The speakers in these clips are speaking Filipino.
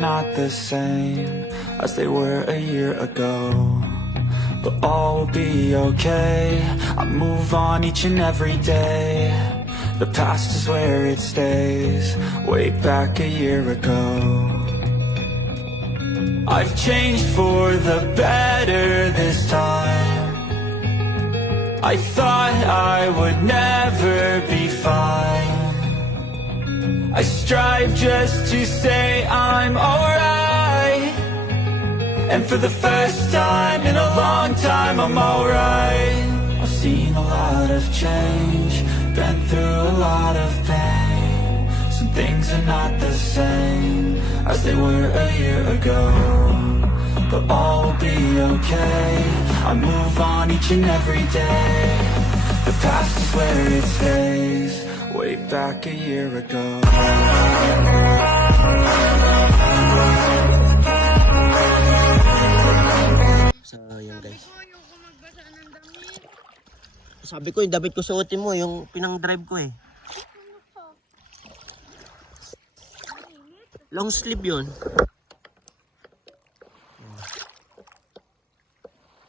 not the same as they were a year ago, but all will be okay. I move on each and every day. The past is where it stays, way back a year ago. I've changed for the better this time. I thought I would never be fine. I strive just to say I'm alright, and for the first time in a long time I'm alright. I've seen a lot of change, been through a lot of pain. Some things are not the same as they were a year ago, but all will be okay. I move on each and every day. The past is where it stays, way back a year ago. So, yun guys. Sabi ko, yung damit ko suotin mo, yung pinang-drive ko eh. Long sleeve yun.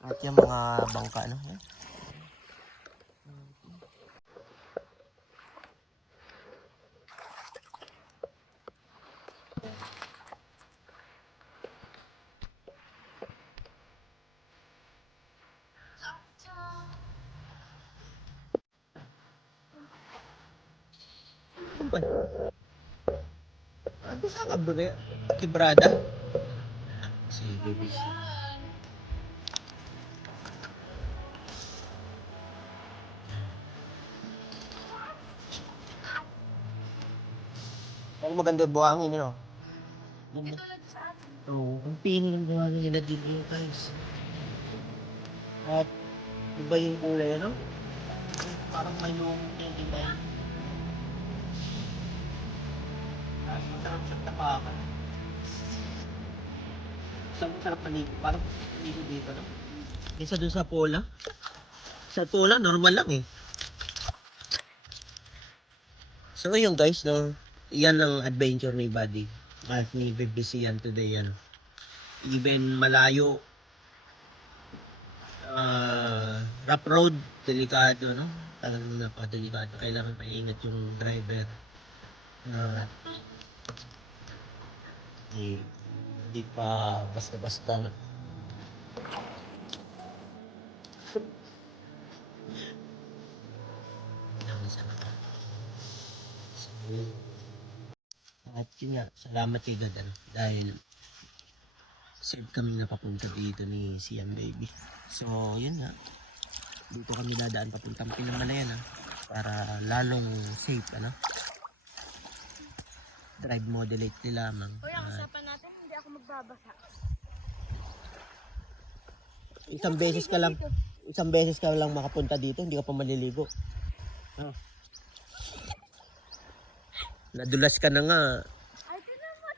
At yung mga bangka, no? Ano sa kibrada? Si baby. Ang maganda buhangin yun, no? Oo, ang pingin ng buhangin nila dito, guys. At iba yung kulay, ano? Parang may yung tintinay. Masarap siya tapakan. Masarap paligo. Parang paligo dito, no? Kesa dun sa Pola. Sa Pola, normal lang eh. So yun guys, no? Yan ang adventure ni Buddy. At ni BBC yan today, yan. Even malayo. Rough road, delikado, no? Talagang napakadelikado. Kailangan maingat yung driver. Hindi pa basta-basta. At yun nga, salamat kay God, ano, dahil safe kami napapunta dito ni Siam Baby. So yun nga, dito kami dadaan papuntang Pinamalayan, para lalong safe, ano. Drive moderately lamang. Uy, ang usapan natin, hindi ako magbabasa. Isang beses ka lang makapunta dito, hindi ka pa maliligo. Oh. Nadulas ka na nga. Ay, tinamat.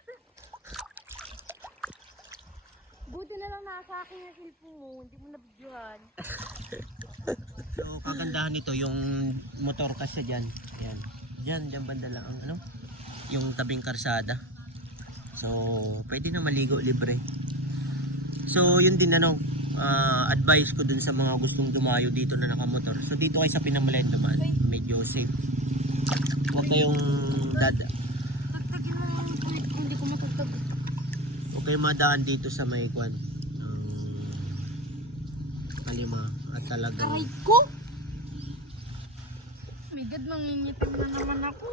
Buti na lang nasa akin yung cellphone mo, hindi mo nabidyohan. So, kagandahan nito, yung motor kasi dyan. Yan. Diyan banda lang ang ano, yung tabing karsada. So, pwede na maligo libre. So, yun din ano, advice ko dun sa mga gustong dumayo dito na nakamotor. So, dito kayo sa Pinamalayan naman, medyo safe. Huwag kayong Tagtagin mo, hindi ko matagtag. huwag kayong madaan dito sa may kwan. Kalima at talagang Aray ko! My God, mangingitim na naman ako.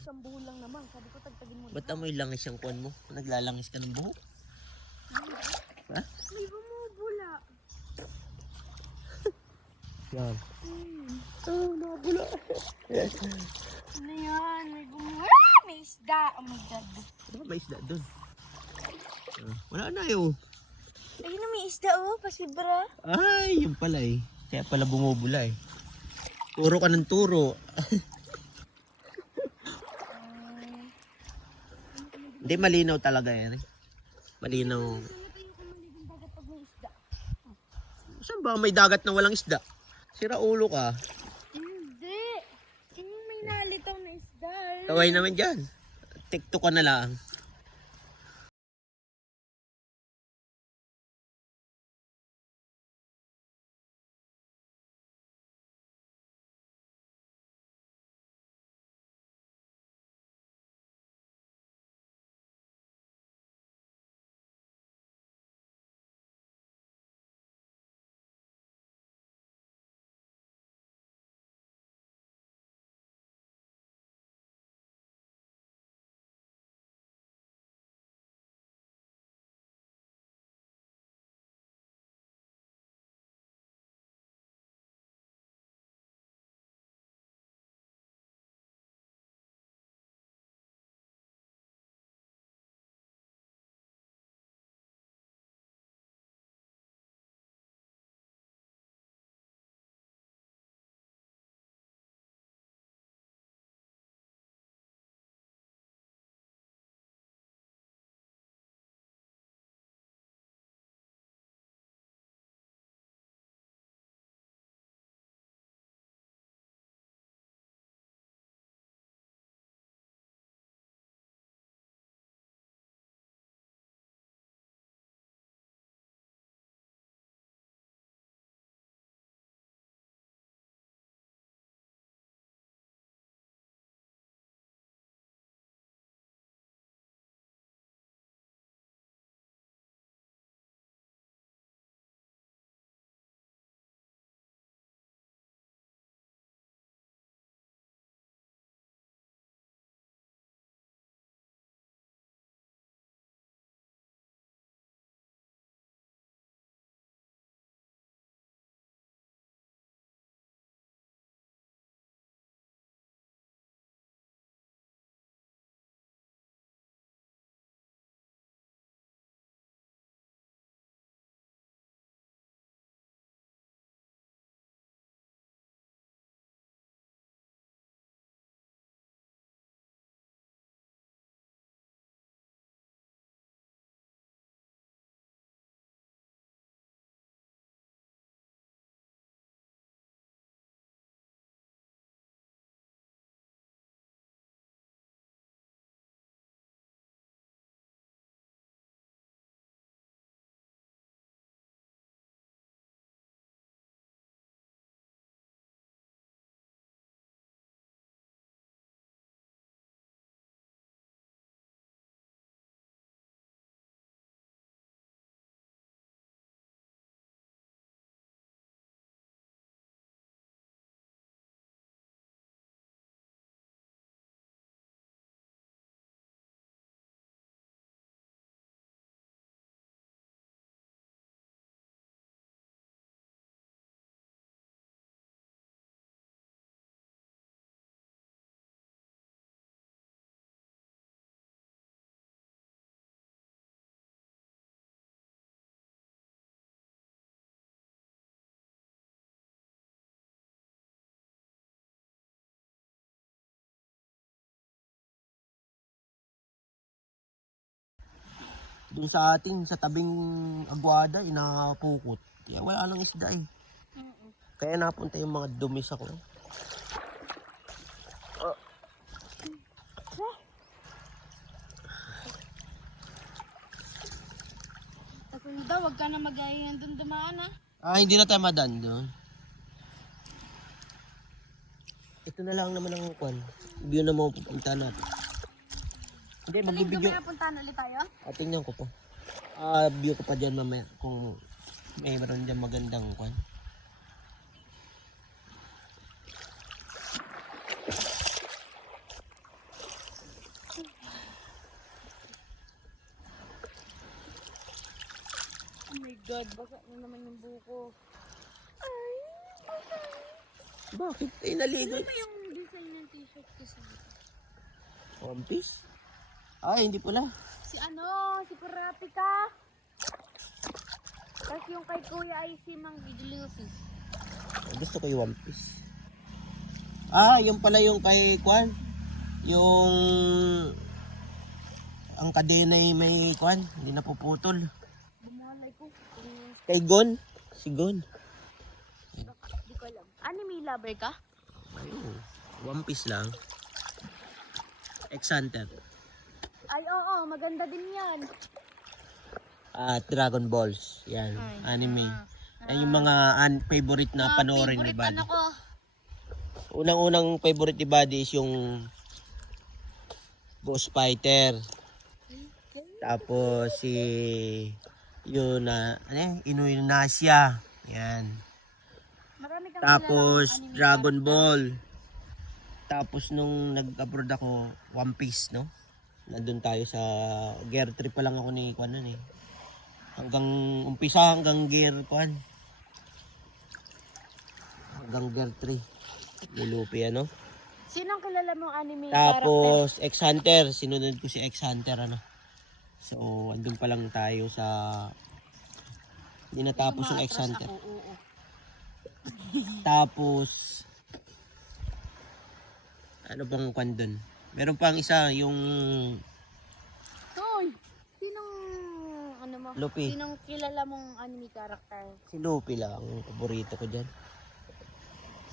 Isang buho lang naman, sabi ko tagtagin mo. ba't amoy langis yung kwan mo? Naglalangis ka ng buhok? Ha? May bumubula. Yan. Nabula. Ano yan? May bumubula. May isda. Oh my God. Ano ba isda doon? Wala na yun. Ayun na, may isda oh, pasibra. Ay, yun pala eh. Kaya pala bumubula eh. Turo ka ng turo. Hindi, malinaw talaga yan eh. Malinaw. Saan ba may dagat na walang isda? Sira ulo ka. Hindi. Yung may nalitaw na isda. Kaway naman dyan. TikTok ka na lang. Doon sa atin, sa tabing Aguada, inakapukot. Kaya wala nang isda eh. Kaya napunta yung mga dumi sa ko. Tapos daw, wag ka na mag-ayin nandun dumaan ha. Hindi na tayo madan doon. Ito na lang naman ang kwan. View na mo pupunta natin. Hindi, magbibigyo. May napuntahan ulit tayo? Tingnan ko pa. View ko pa dyan mamaya kung may meron dyan magandang kwan. Oh my God, basa na naman yung buko. Bakit? Naligo. Ano ba yung design ng t-shirt ko sa One Piece? Hindi pala. Si si Kurapika. Tapos yung kay Kuya ay si Mang Iglesias. Gusto ko yung One Piece. Yung pala yung kay Kwan. Yung ang kadena ay may Kwan, hindi napuputol. Bumalay ko. Kay Gon? Si Gon. Hindi ko alam. Anime lover ka? Ayun. One Piece lang. X-Hunter. Ay, oo. Maganda din yan. Dragon Balls. Yan. Anime. Yan yung mga favorite na panoorin ni favorite Buddy. ano ko. Unang-unang favorite ni Buddy is yung Ghost Fighter. Tapos si yun Inuyasha. Yan. Marami kang Tapos kilalang anime Dragon character. Ball. Tapos nung nag-abroad ako, One Piece, no? Nandun tayo sa Gear 3 pa lang ako ni Kwan nun eh. Hanggang umpisa hanggang Gear Kwan. Hanggang Gear 3. Ni Luffy, ano? Sinong kilala mong anime character? Tapos X-Hunter, sinunod ko si X-Hunter, ano? So, andun pa lang tayo sa hindi natapos yung X-Hunter. Oo. Tapos ano bang kwan dun? Meron pang isa yung Hoy! Sinong ano mo? Luffy. Sinong kilala mong anime character? Si Luffy lang ang paborito ko dyan.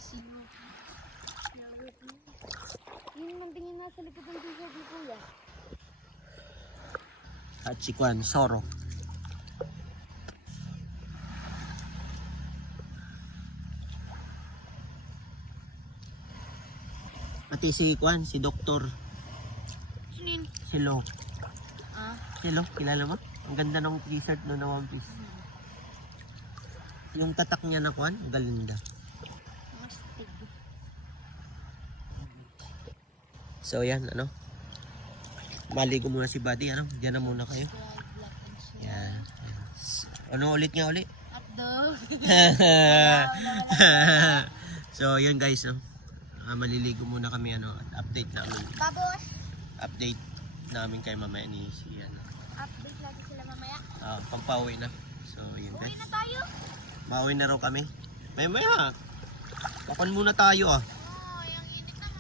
Sino? Yun ang tingin nasa likod ng t-shirt ni Kuya. At si Kwan, Zoro. Pati si Kwan, si Doktor. Sino yun? Si Lo. Ah? Si Lo, kilala mo? Ang ganda ng t-shirt no na One Piece. Yung tatak niya na Kwan, ang galinda. Mastig. So yan, ano? Maligo muna si Buddy, ano? Diyan na muna kayo. Black and shit. Yan. Ano ulit nga ulit? Hotdog. So yun guys, no? Maliligo muna kami, ano? Update namin. Tapos, Update namin kay mamaya ni si ano. update lagi sila mamaya. Pampauwi na. So yun Uwi guys. na tayo. Mauwi na raw kami. Maya. Papan muna tayo ah. Oh, yung init naman.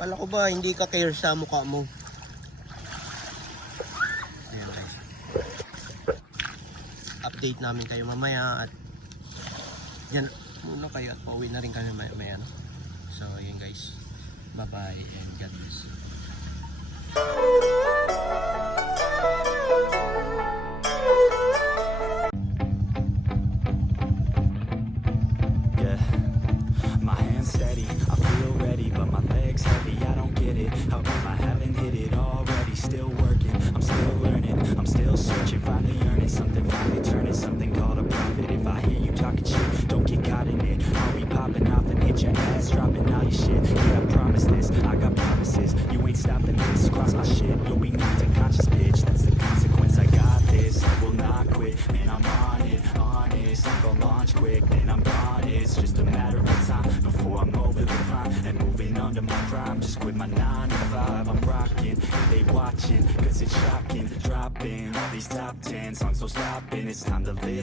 Kala ko ba hindi ka care sa mukha mo? Ayan guys. Update namin kayo mamaya at yan muna kayo at pauwi na rin kami maya no? So yun guys. Bye bye and God bless. Yeah, my hands steady, I feel ready, but my legs heavy, I don't get it. How come I haven't hit it already? Still working, I'm still learning, I'm still searching, finally earning something, finally turning something called a profit. If I hear you talking shit, don't get caught in it. I'll be popping off and hit your ass, dropping all your shit. Yeah, I promise this, I got promises. You ain't stopping this, cross my shit, you'll be knocked unconscious, bitch. That's the consequence, I got this, I will not quit, man, I'm on it, honest. I'm gonna launch quick, then I'm gone. It's just a matter of time before I'm over the climb and moving under my prime. Just quit my 9 to 5, I'm rocking, they watching, cause it's shocking. Dropping all these top 10 songs, so stopping, it's time to live.